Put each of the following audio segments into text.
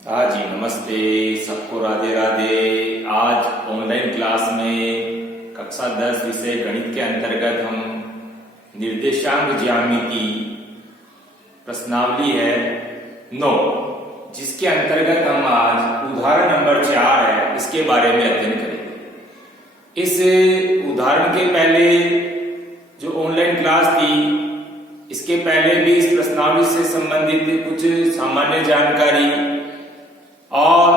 हाँ जी, नमस्ते सबको, राधे राधे। आज ऑनलाइन क्लास में कक्षा 10 विषय गणित के अंतर्गत हम निर्देशांक ज्यामिति प्रश्नावली है 9, जिसके अंतर्गत हम आज उदाहरण नंबर 4 है इसके बारे में अध्ययन करेंगे। इस उदाहरण के पहले जो ऑनलाइन क्लास थी, इसके पहले भी इस प्रश्नावली से संबंधित कुछ सामान्य जानकारी और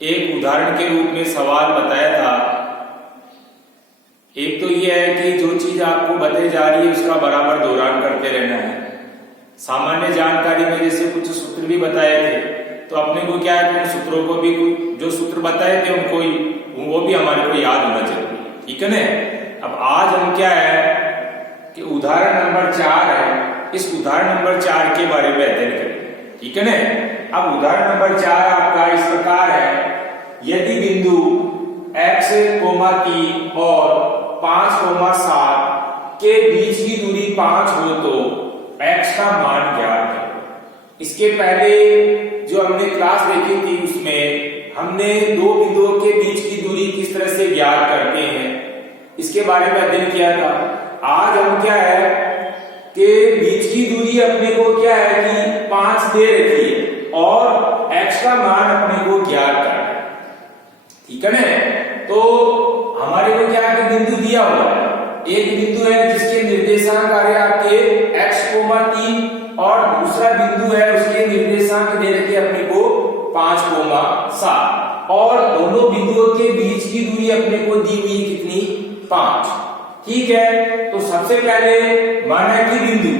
एक उदाहरण के रूप में सवाल बताया था। एक तो यह है कि जो चीज आपको बताई जा रही है उसका बराबर दोहरान करते रहना है। सामान्य जानकारी में जैसे कुछ सूत्र भी बताए थे, तो अपने को क्या है कि उन सूत्रों को भी, जो सूत्र बताए थे उनको वो भी हमारे को याद होना चाहिए, ठीक है ना। अब आज हम क्या है कि उदाहरण नंबर 4 है, इस उदाहरण नंबर 4 के बारे में अध्ययन करेंगे, ठीक है ना। अब उदाहरण नंबर 4 आपका इस प्रकार है, यदि बिंदु x, 3 और 5, 7 के बीच की दूरी 5 हो तो x का मान ज्ञात है। इसके पहले जो हमने क्लास देखी थी उसमें हमने दो बिंदुओं के बीच की दूरी किस तरह से ज्ञात करते हैं इसके बारे में अध्ययन किया था। आज हम क्या है कि बीच की दूरी अपने को क्या है कि 5 दे रखी है और x का मान अपने को ज्ञात करना है, ठीक है ना। तो हमारे को क्या है, बिंदु दिया हुआ है, एक बिंदु है जिसके निर्देशांक आ रहे आपके x, 3 और दूसरा बिंदु है उसके निर्देशांक दे रखे अपने को 5, 7 और दोनों बिंदुओं के बीच की दूरी अपने को दी हुई कितनी, 5, ठीक है। तो सबसे पहले माना कि बिंदु,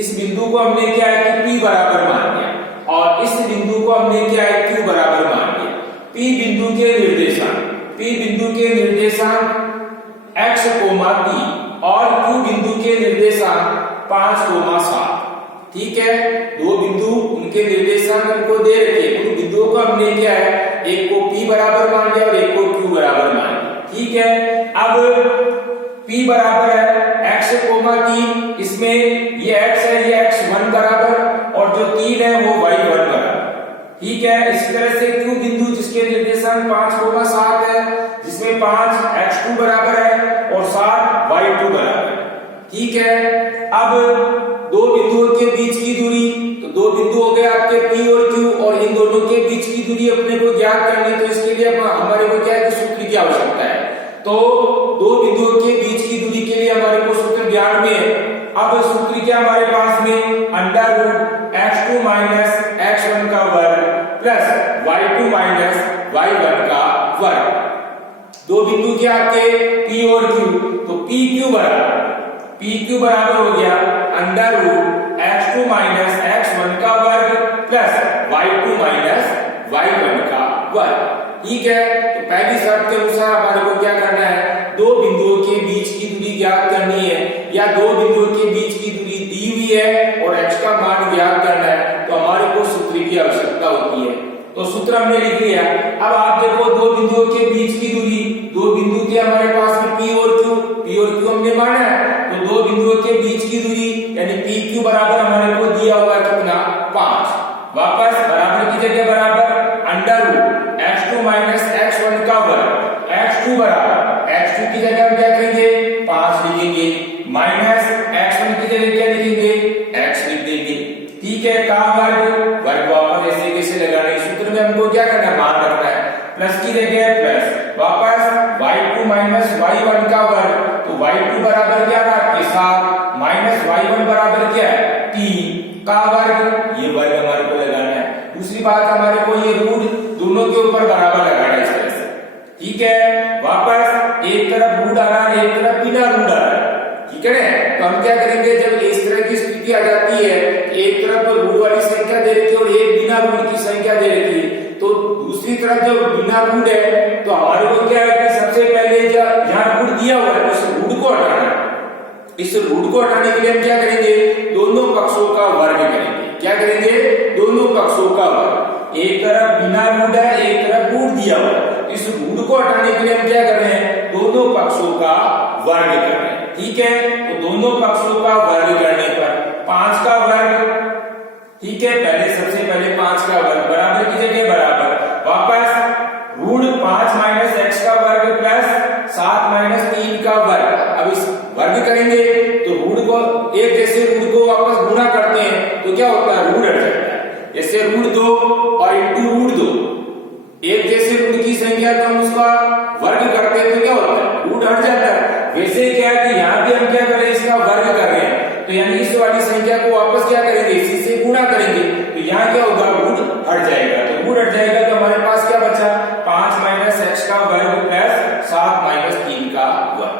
इस बिंदु को हमने क्या है कि p बराबर मान लिया और इस बिंदु को हमने क्या है q बराबर मान लिया। p बिंदु के निर्देशांक x, 3 और q बिंदु के निर्देशांक 5, 7, ठीक है। दो बिंदु उनके निर्देशांक हमको दे रखे, उन बिंदुओं को हमने क्या है, एक को p बराबर मान लिया और एक को q बराबर मान लिया, ठीक है। अब p बराबर है x, 3, इसमें ये x है, ये x1 बराबर और जो 3 है वो y1 बराबर, ठीक है। इसी तरह से q बिंदु जिसके निर्देशांक 5, 7 है, जिसमें 5 x2 बराबर है और 7 y2 बराबर, ठीक है। अब दो बिंदुओं के बीच की दूरी, तो दो बिंदु हो गए आपके p और q और इन दोनों के बीच की दूरी अपने को ज्ञात करनी, तो इसके लिए हमारे को क्या है कि सूत्र की आवश्यकता है। तो दो बिंदुओं के बीच की दूरी के लिए हमारे को सूत्र ज्ञान में है। अब सूत्र क्या हमारे पास में, √x2 - x1 का वर्ग प्लस y2 - y1 का वर्ग। दो बिंदु क्या आपके p और q, तो pq बराबर हो गया √x2 - x1 का वर्ग प्लस y2 - y1 का वर्ग, ठीक है। तो पहली शर्त के अनुसार हमारे को क्या करना है, दो बिंदुओं के बीच की दूरी ज्ञात करनी है, या दो बिंदुओं के बीच की दूरी दी हुई है और x का मान ज्ञात करना है, तो हमारे को सूत्र की आवश्यकता होती है। तो सूत्र हमने लिख लिया। अब आप देखो दो बिंदुओं के बीच की दूरी, दो बिंदु थे हमारे पास में p और q हमने माना है, तो दो बिंदुओं के बीच की दूरी यानी pq बराबर हमारे को दिया होगा कितना, 5। वापस बराबर की जगह बराबर √x2 - x1 का वर्ग, x2 बराबर x2 की जगह हम क्या करेंगे 5 लिखेंगे, माइनस x1 की जगह क्या लिखेंगे, x लिख देंगे, ठीक है। का वर्ग वापस ऐसे कैसे लगाना, सूत्र में हमको क्या करना है, मान रखना है, प्लस की जगह प्लस, वापस y2 - y1 का वर्ग, तो y2 बराबर क्या था आपके 7 माइनस y1 बराबर क्या है 3 का वर्ग, ये वर्ग हमारे को लगाना है। दूसरी बात हमारे को ये रूट दोनों के ऊपर बराबर लगाना है इस तरह से, ठीक है। वापस एक तरफ रूट आ रहा है, एक तरफ बिना रूट आ रहा है, ठीक है ना। तो हम क्या करेंगे, जब इस तरह की स्थिति आ जाती है, एक तरफ रूट वाली संख्या दे रखी है और एक बिना रूट की संख्या दे रखी है, तो दूसरी तरफ जब बिना रूट है तो हमारे को क्या है कि सबसे पहले जहां रूट दिया हुआ है उस रूट को हटाना है। इस रूट को हटाने के लिए हम क्या करेंगे, दोनों पक्षों का वर्ग करेंगे। क्या करेंगे, दोनों पक्षों का वर्ग। एक तरफ बिना रूट है, एक तरफ रूट दिया हुआ है, इस रूट को हटाने के लिए हम क्या कर रहे हैं, दोनों पक्षों का वर्ग कर रहे हैं, ठीक है। तो दोनों पक्षों का वर्ग करने पर 5 का वर्ग, ठीक है। सबसे पहले 5 का वर्ग √2 और इंटू √2, एक जैसे रूट की संख्या तो हम उसका वर्ग करते हैं तो क्या होता है, रूट हट जाता है। वैसे क्या है कि यहाँ पे हम क्या कर रहे हैं, इसका वर्ग कर रहे हैं, तो यानी इस वाली संख्या को वापस क्या करेंगे, इसी से गुणा करेंगे, तो यहाँ क्या होगा, रूट हट जाएगा। तो रूट हट जाएगा तो हमारे पास क्या बचा, 5 - x का वर्ग प्लस 7 - 3 का वर्ग।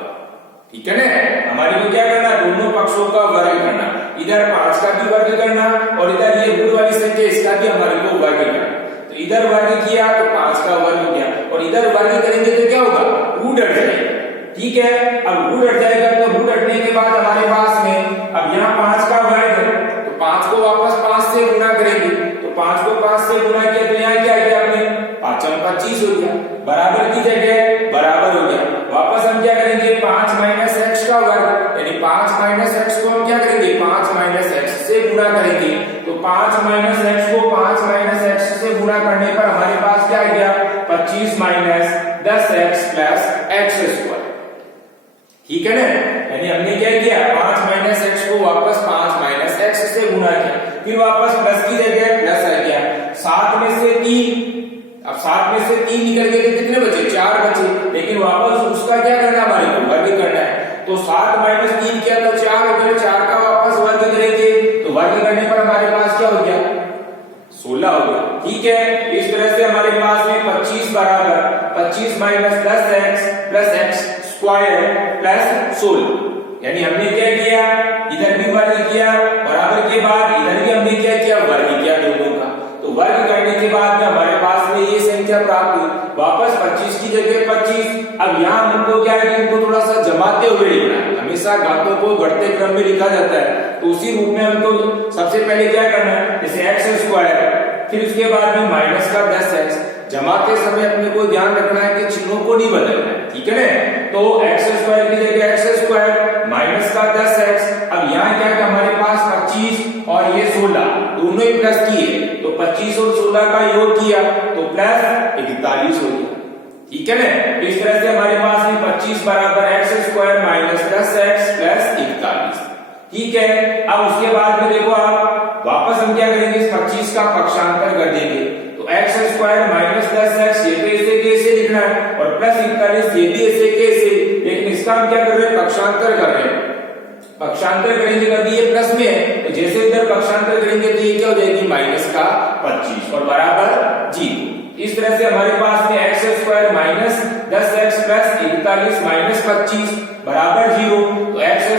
ठीक है ना, हमारे को क्या करना, दोनों पक्षों का वर्ग करना, इधर 5 का भी वर्ग करना और इधर ये रूट वाली संख्या इसका भी हमारे को वर्ग करना। तो इधर वर्ग किया तो 5 का वर्ग हो गया और इधर वर्ग करेंगे तो क्या होगा, रूट हट जाएगा। ठीक है, अब रूट हट जाएगा तो रूट हटने के बाद हमारे पास में अब यहाँ 5 का वर्ग है, तो 5 को वापस 5 से गुणा करेंगे, तो 5 को 5 से गुणा किया तो यहाँ क्या किया आपने, 5 × 25 हो गया, बराबर की जगह बराबर हो गया। वापस हम क्या करेंगे, 5 - x का वर्ग, यानी 5 - x को हम क्या करेंगे, 5 - x से गुणा करेंगे, तो 5 - x को 5 - x से गुणा करने पर हमारे पास क्या आ गया, 25 - 10x + x²। ठीक है ना, यानी हमने क्या किया, 5 - x को वापस 5 - x से गुणा किया, फिर वापस प्लस की जगह प्लस आ गया, 7 में से 3, अब 7 में से 3 निकल गए तो कितने बचे, 4 बचे, लेकिन वापस उसका क्या करना, हमारे को वर्ग करना है, तो 7 - 3 किया तो 4 हो गया, 4 का वापस वर्ग करेंगे, तो वर्ग करने पर हमारे पास क्या हो गया, 16 हो गया। ठीक है, इस तरह से हमारे पास में 25 बराबर 25 - 10x + x² + 16, यानी हमने क्या किया, इधर भी वर्ग किया, बराबर के बाद इधर भी हमने क्या किया, वर्ग किया दोनों का, तो वर्ग करने के बाद में हमारे पास में ये संख्या प्राप्त हुई, वापस 25 की जगह 25। अब यहाँ हमको क्या है कि इनको थोड़ा सा जमाते हुए लिखना है, हमेशा घातों को बढ़ते क्रम में लिखा जाता है, तो उसी रूप में हमको सबसे पहले क्या करना है, जैसे x², फिर उसके बाद में माइनस का 10x, जमाते समय अपने को ध्यान रखना है कि चिन्हों को नहीं बदलना है। ठीक है ना, तो x² की जगह x² माइनस का 10x, अब यहाँ क्या है, हमारे पास 25 और ये 16 दोनों ही प्लस किए, तो 25 और 16 का योग किया तो प्लस 41 हो गया। ठीक है ना, इस तरह से हमारे पास में 25 बराबर x² माइनस 10x प्लस 41। ठीक है, अब उसके बाद में देखो आप वापस हम क्या करेंगे, इस 25 का पक्षांतर कर देंगे, तो x² माइनस 10x ये तो ऐसे कैसे लिखना है और प्लस 41 ये भी ऐसे कैसे, लेकिन इसका हम क्या कर रहे हैं, पक्षांतर कर रहे हैं, पक्षांतर करेंगे कभी ये प्लस में है, तो जैसे इधर पक्षांतर करेंगे तो ये क्या हो जाएगी, माइनस का 25 और बराबर 0। इस तरह से हमारे पास में x² minus 10x plus 41 minus 25 बराबर 0, तो x²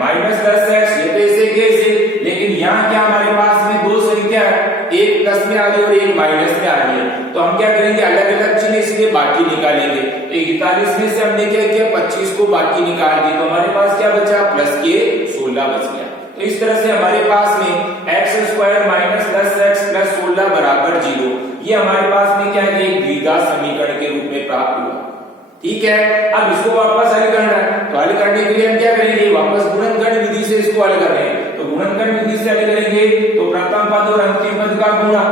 माइनस 10x ये तो ऐसे कैसे, लेकिन यहाँ क्या हमारे पास में दो संख्या है, एक प्लस में आ रही है और एक माइनस में आ रही है, तो हम क्या करेंगे, अलग अलग चिन्ह इसलिए बाकी निकालेंगे, तो 41 में से हमने क्या किया, 25 को बाकी निकाल दिया, तो हमारे पास क्या बचा, प्लस के 16 बच गया। तो इस तरह से हमारे पास में x² माइनस 10x प्लस 16 बराबर 0, ये हमारे पास में क्या है, एक द्विघात समीकरण के रूप में प्राप्त हुआ। ठीक है, अब इसको वापस हल करना है, तो हल करने के लिए हम क्या करेंगे, वापस गुणनखंड विधि से इसको हल करेंगे, तो गुणनखंड विधि से हल करेंगे तो प्रथम पद और अंतिम पद का गुणा,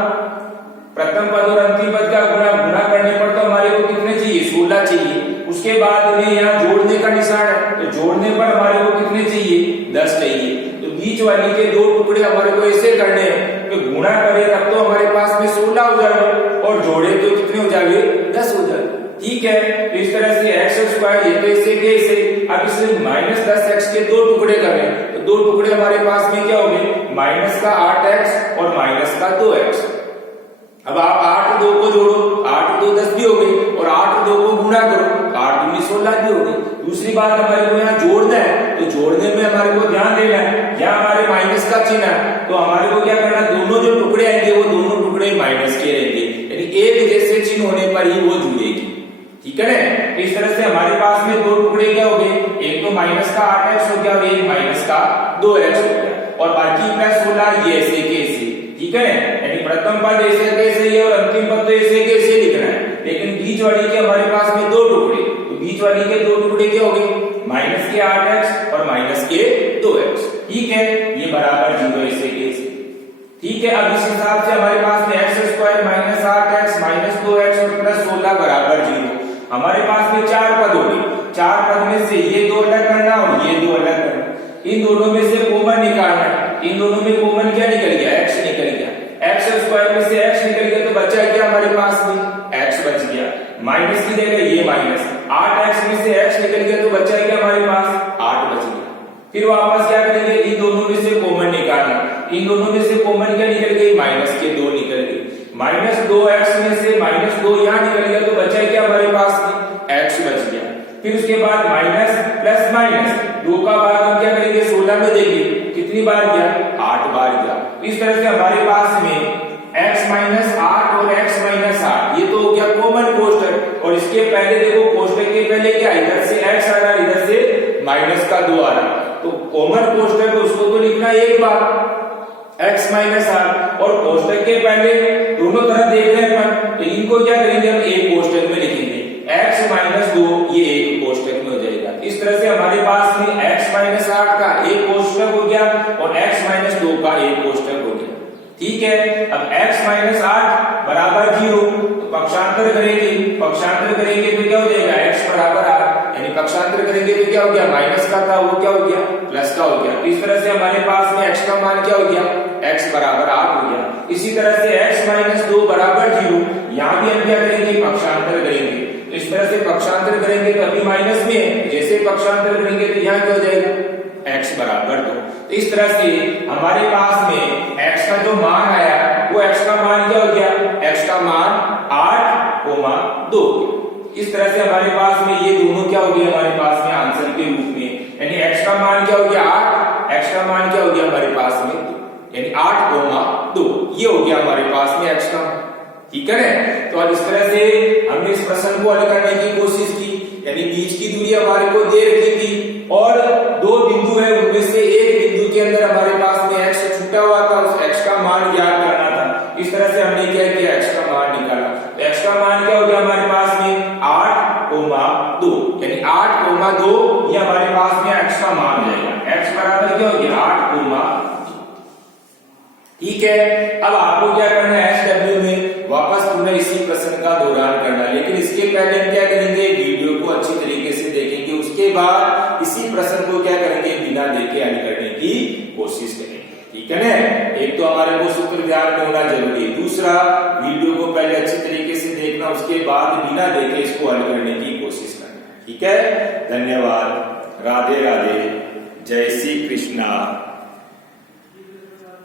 प्रथम पद और अंतिम पद का गुणा करने पर तो हमारे को कितने चाहिए, 16 चाहिए, उसके बाद में यहाँ जोड़ने का निशान है, तो जोड़ने पर हमारे को कितने चाहिए, 10 चाहिए, तो बीच वाली के दो टुकड़े हमारे को ऐसे करने हैं कि गुणा करें तब तो हमारे पास में 16 हो जाएगा और जोड़े तो कितने हो जाएंगे, 10 हो जाएगा। ठीक है, तो इस तरह से x² ये तो ऐसे कैसे, अब इसे माइनस 10x के दो टुकड़े करें, तो दो टुकड़े हमारे पास में क्या हो गए, माइनस का 8x और माइनस का 2x। अब आप 8 2 को जोड़ो, 8 2 10 भी हो गई और 8 2 को गुणा करो, 8 2 16 भी हो गई। दूसरी बात हमारे को यहाँ जोड़ना है, तो जोड़ने में हमारे को ध्यान देना है, यहाँ हमारे माइनस का चिन्ह है, तो हमारे को क्या करना, दोनों जो टुकड़े आएंगे वो दोनों टुकड़े माइनस के रहेंगे, यानी एक जैसे चिन्ह होने पर ही वो जुड़ेगी। ठीक है ना, इस तरह से हमारे पास में दो टुकड़े क्या हो गए, एक तो माइनस का 8x हो गया और एक माइनस का 2x हो गया, और बाकी प्लस 16 ये ऐसे के ऐसे। ठीक है, यानी प्रथम पद ऐसे कैसे है और अंतिम पद तो ऐसे कैसे लिखना है, लेकिन बीच वाली के हमारे पास में दो टुकड़े, तो बीच वाली के दो टुकड़े क्या हो गए, माइनस के 8x और माइनस के 2x। ठीक है, ये बराबर 0 ऐसे कैसे। ठीक है, अब इस हिसाब से हमारे पास में x² minus 8x minus 2x और प्लस 16 बराबर 0। हमारे पास में 4 पद हो गए, 4 पद में से ये दो अलग करना और ये दो अलग करना, इन दोनों में से कॉमन निकालना, इन दोनों में कॉमन क्या निकल गया, x निकल गया, x² ही रहेगा, ये माइनस 8x में से x निकल गया तो बचा क्या हमारे पास 8 बच गया। फिर वापस क्या करेंगे, इन दोनों में से कॉमन निकालना, इन दोनों में से कॉमन क्या निकल गई, माइनस के 2 निकल गई, -2x में से -2 यहाँ निकल गया तो बचा क्या हमारे पास x बच गया। फिर उसके बाद माइनस प्लस माइनस 2 का भाग हम क्या करेंगे 16 में देंगे, कितनी बार गया 8 बार गया। इस तरह से हमारे पास में x माइनस 8 और x माइनस 8 ये तो हो गया कॉमन कोष्टक, और इसके पहले देखो कोष्टक के पहले क्या इधर से x आ रहा, इधर से माइनस का 2 आ रहा, तो कॉमन कोष्टक उसको तो लिखना एक बार x माइनस 8, और कोष्टक के पहले दोनों तरफ देख रहे हैं अपन, तो इनको क्या करेंगे हम एक कोष्टक में लिखेंगे, x माइनस 2 ये एक कोष्टक में हो जाएगा। इस तरह से हमारे पास में x माइनस 8 का एक कोष्टक हो गया और x माइनस 2 का एक कोष्टक हो गया। ठीक है, अब x माइनस 8 बराबर 0, तो पक्षांतर करेंगे तो क्या हो जाएगा x बराबर 8, यानी पक्षांतर करेंगे तो क्या हो गया, माइनस का था वो क्या हो गया प्लस का हो गया। इस तरह से हमारे पास में x का मान क्या हो गया, x बराबर 8 हो गया। इसी तरह से x माइनस 2 बराबर 0, यहाँ भी हम क्या करेंगे पक्षांतर करेंगे, तो इस तरह से पक्षांतर करेंगे तो अभी माइनस में है, जैसे पक्षांतर करेंगे तो यहाँ क्या हो जाएगा x बराबर 2। तो इस तरह से हमारे पास में x का जो मान आया वो x का मान क्या हो गया, x का मान 8,2। इस तरह से हमारे पास में ये दोनों क्या हो गए हमारे पास में आंसर के रूप में, यानी x का मान क्या हो गया 8, x का मान क्या हो गया हमारे पास में 2, यानी 8,2 ये हो गया हमारे पास में x का मान। ठीक है ना, तो अब इस तरह से हमने इस प्रश्न को हल करने की कोशिश की, यानी बीच की दूरी हमारे को दे रखी थी और दो बिंदु है उनमें से एक बिंदु के अंदर हमारे पास में x छूटा हुआ था, उस x का मान ज्ञात करना था। इस तरह से हमने क्या किया x का मान निकाला, तो x का मान क्या हो गया हमारे पास में 8,2, यानी 8,2 ये हमारे पास में x का मान जाएगा, x बराबर क्या हो गया 8,2। ठीक है, अब आपको क्या करना है SW में वापस पुनः इसी प्रश्न का दोहरान करना, लेकिन इसके पहले हम क्या करेंगे वीडियो को अच्छी तरीके से देखेंगे, उसके बाद इसी प्रश्न को क्या करेंगे बिना देखे हल करने की कोशिश करेंगे। ठीक है ना, एक तो हमारे को सूत्र ध्यान में होना जरूरी है, दूसरा वीडियो को पहले अच्छी तरीके से देखना, उसके बाद बिना देखे इसको हल करने की कोशिश करना। ठीक है, धन्यवाद, राधे राधे, जय श्री कृष्णा।